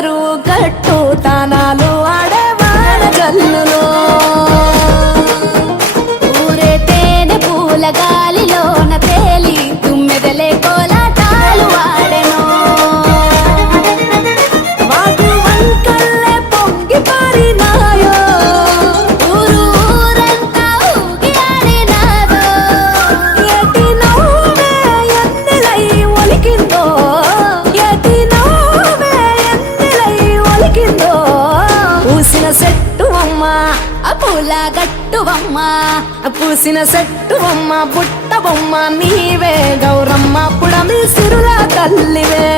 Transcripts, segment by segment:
చెరువు గట్టు తానాలు ఆడేవాడ జల్లులో ఊరే తేనె పూల గాలిలోన తేలి తుమ్మెదలే కోలాటాలు వాడెను వాగు వంకల్లే పొంగి పారినాయో ఊరు ఊరంతా ఊగి ఆడినాదో ఎటి నవ్వే ఎన్నెలై ఒలికిందో ఎటి నవ్వే ఎన్నెలై ఒలికిందో పూసిన చెట్టువమ్మ ఆ పూల గట్టువమ్మ పూసిన చెట్టువమ్మ బుట్ట బొమ్మ నీవే గౌరమ్మ పుడమి సిరుల తల్లివే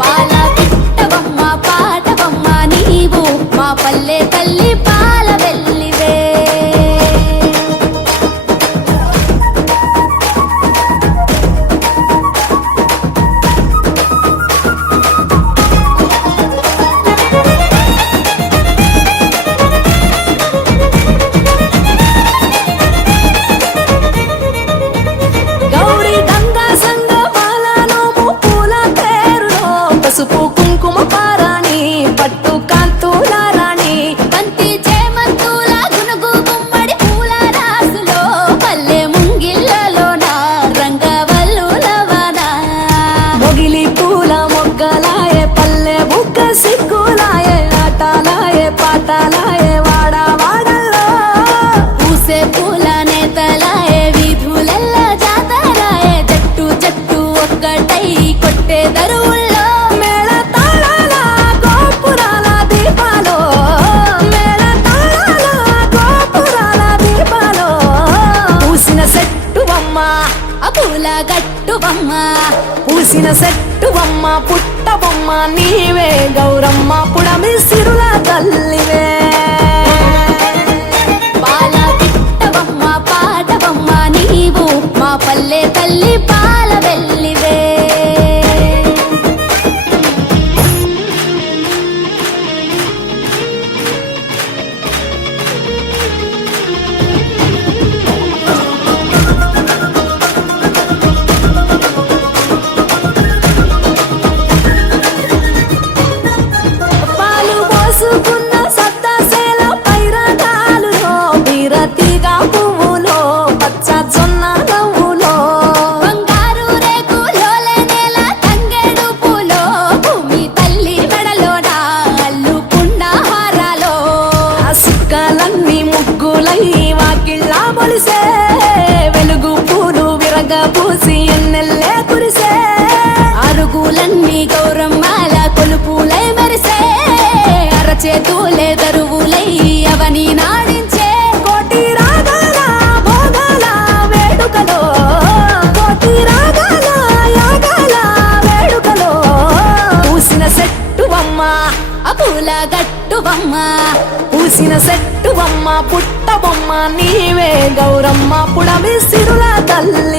పాల పిట్టవమ్మ పాటవమ్మ నీవు మా పల్లె తల్లి పాల వెల్లివే గౌరీ గంగా సంగ బాలనోము పూల తేరులో పసుపు కుంకుమ పారాణి పట్టు కాంతుల రాణి బంతి చేమంతుల గునుగు గుమ్మడి పూల రాసులో పల్లె ముంగిళ్ళలోన రంగవల్లులవన మొగిలి పూల మొగ్గలాయే పల్లె బుగ్గ సిగ్గులాయే ఆటలాయే పాటలాయే వాడ వాడల్లో పూసే పూల నేతలాయే వీధులెల్ల జాతరాయే జట్టు జట్టు ఒక్కటై కొట్టే దరువుల్లో మేళ తాళాల గోపురాల దీపాలో మేళ తాళాల గోపురాల దీపాలో పూసిన చెట్టువమ్మ ఆ పూల గట్టువమ్మ పూసిన చెట్టువమ్మ పుట్ట బొమ్మ నీవే గౌరమ్మ పుడమి సిరుల తల్లివే పాల పిట్టవమ్మ పాటవమ్మ నీవు మా పల్లె తల్లి పాల వెల్లివే పాలు పోసుకున్న సత్తసేల పైరగాలులో బీరతిగా పువ్వులో పచ్చ జొన్న నవ్వులో బంగారు రేకులోలే నేల తంగేడు పూలో భూమి తల్లి మెడలోన అల్లుకున్న హారాలో ఆ సుక్కలన్నీ ముగ్గులై వాకిళ్ళ మొలిసే వెలుగు పూలు విరగ పూసి ఎన్నెల్లే కురిసే అరుగులన్నీ గౌరమ్మాల కొలుపులై మెరిసే అరచేతులే దరువులై అవని నాడించే కోటి రాగాల భోగాల వేడుకలో కోటి రాగాల యాగాల వేడుకలో పూసిన చెట్టువమ్మ ఆ పూల గట్టువమ్మ పూసిన చెట్టువమ్మ పుట్ట బొమ్మ నీవే గౌరమ్మ పుడమి సిరుల తల్లి